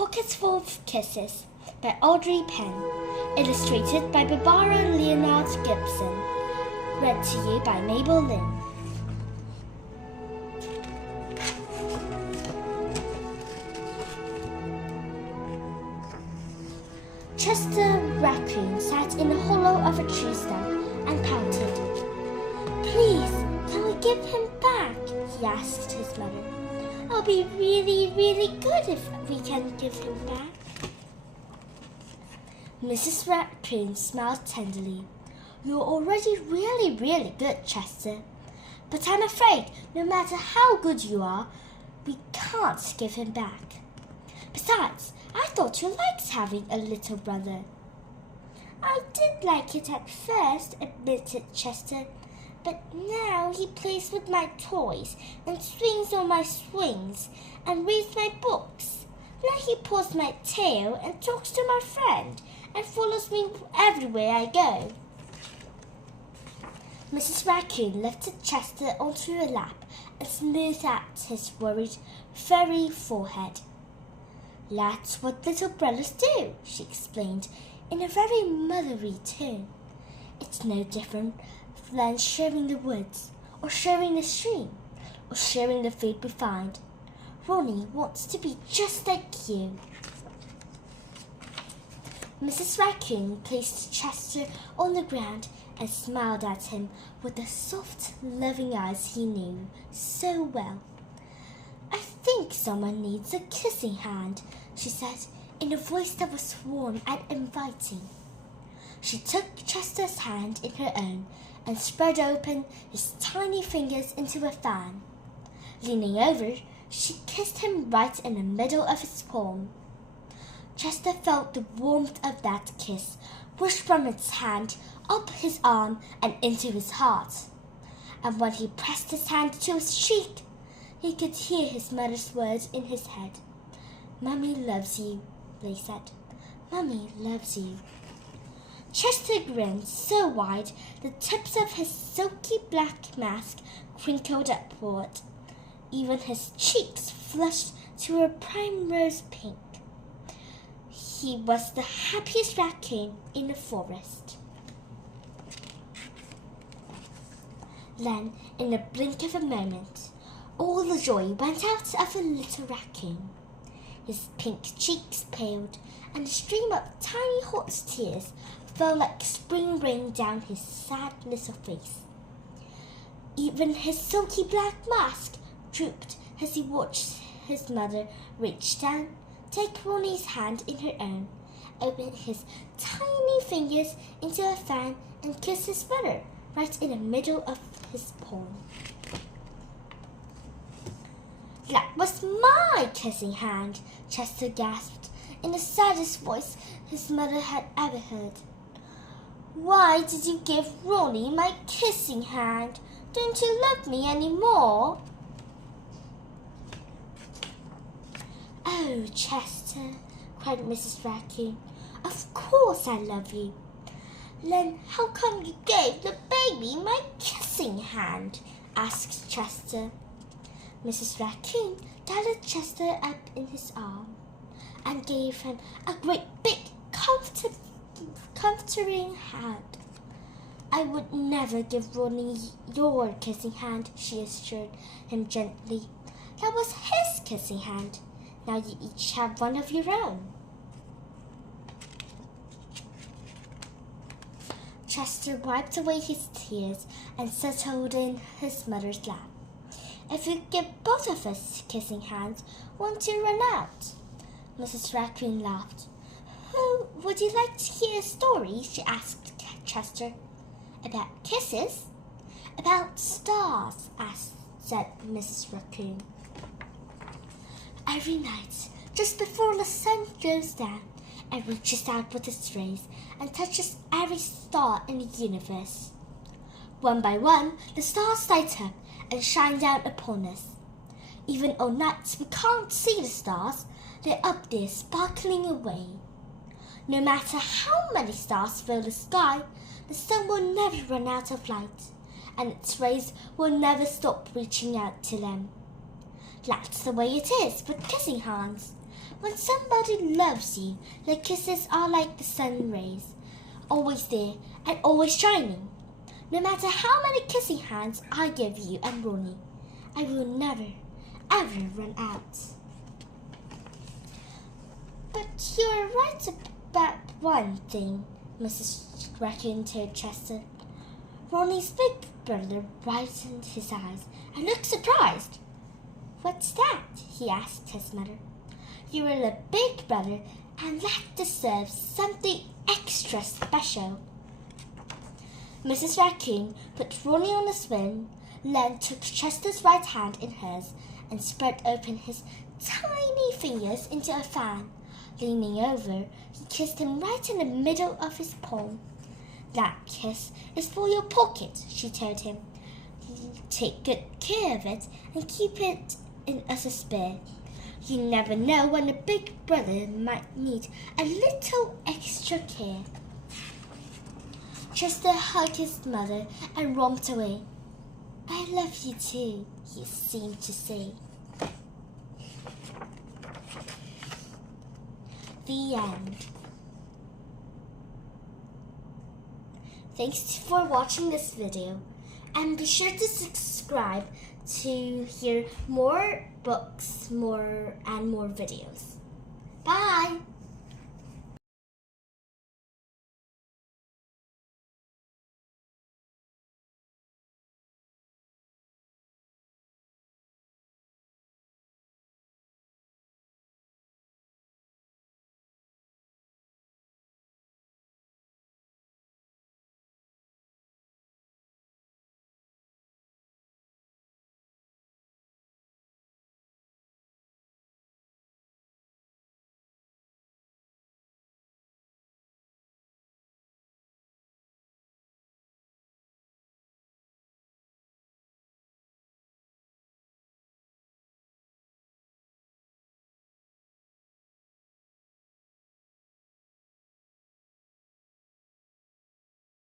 Pockets Full of Kisses by Audrey Penn. Illustrated by Barbara Leonard Gibson. Read to you by Mabel Lynn. Chester Raccoon sat in the hollow of a tree stump and pouted. "Please, can we give him back?" he asked his mother. "I'll be really good if we can give him back." Mrs. Raccoon smiled tenderly. "You're already really good, Chester. But I'm afraid no matter how good you are, we can't give him back. Besides, I thought you liked having a little brother." "I did like it at first," admitted Chester. "But now he plays with my toys and swings on my swings and reads my books. Now he pulls my tail and talks to my friend and follows me everywhere I go." Mrs. Raccoon lifted Chester onto her lap and smoothed out his worried, furry forehead. "That's what little brothers do," she explained in a very motherly tone. "It's no different than sharing the woods, or sharing the stream, or sharing the food we find. Ronnie wants to be just like you." Mrs. Raccoon placed Chester on the ground and smiled at him with the soft, loving eyes he knew so well. "I think someone needs a kissing hand," she said in a voice that was warm and inviting. She took Chester's hand in her own and spread open his tiny fingers into a fan. Leaning over, she kissed him right in the middle of his palm. Chester felt the warmth of that kiss push from its hand up his arm and into his heart. And when he pressed his hand to his cheek, he could hear his mother's words in his head. "Mummy loves you," they said. "Mummy loves you." Chester grinned so wide the tips of his silky black mask crinkled upward. Even his cheeks flushed to a primrose pink. He was the happiest raccoon in the forest. Then, in the blink of a moment, all the joy went out of the little raccoon. His pink cheeks paled, and a stream of tiny hot tears fell like spring rain down his sad little face. Even his silky black mask drooped as he watched his mother reach down, take Ronnie's hand in her own, open his tiny fingers into a fan and kiss his mother right in the middle of his palm. "That was my kissing hand," Chester gasped in the saddest voice his mother had ever heard. "Why did you give Ronnie my kissing hand? Don't you love me anymore?" "Oh, Chester," cried Mrs. Raccoon, "of course I love you." "Then how come you gave the baby my kissing hand?" asked Chester. Mrs. Raccoon gathered Chester up in his arm and gave him a great big comforting hand. "I would never give Ronnie your kissing hand," she assured him gently. "That was his kissing hand. Now you each have one of your own." Chester wiped away his tears and settled in his mother's lap. "If you give both of us kissing hands, won't you run out?" Mrs. Raccoon laughed. "Would you like to hear a story?" she asked Chester. "About kisses?" "About stars," said Mrs. Raccoon. "Every night, just before the sun goes down, it reaches out with its rays and touches every star in the universe. One by one, the stars light up and shine down upon us. Even on nights we can't see the stars, they're up there sparkling away. No matter how many stars fill the sky, the sun will never run out of light, and its rays will never stop reaching out to them. That's the way it is with kissing hands. When somebody loves you, their kisses are like the sun rays, always there and always shining. No matter how many kissing hands I give you and Ronnie, I will never, ever run out. But you're right about one thing, Mrs. Raccoon told Chester. Ronnie's big brother brightened his eyes and looked surprised. What's that? He asked his mother. You're a big brother and that deserves something extra special. Mrs. Raccoon put Ronnie on the swing, then took Chester's right hand in hers and spread open his tiny fingers into a fan. Leaning over, he kissed him right in the middle of his palm. That kiss is for your pocket, she told him. Take good care of it and keep it as a spare. You never know when a big brother might need a little extra care. Chester hugged his mother and romped away. I love you too, he seemed to say. The end. Thanks for watching this video, and be sure to subscribe to hear more books, more videos. Bye!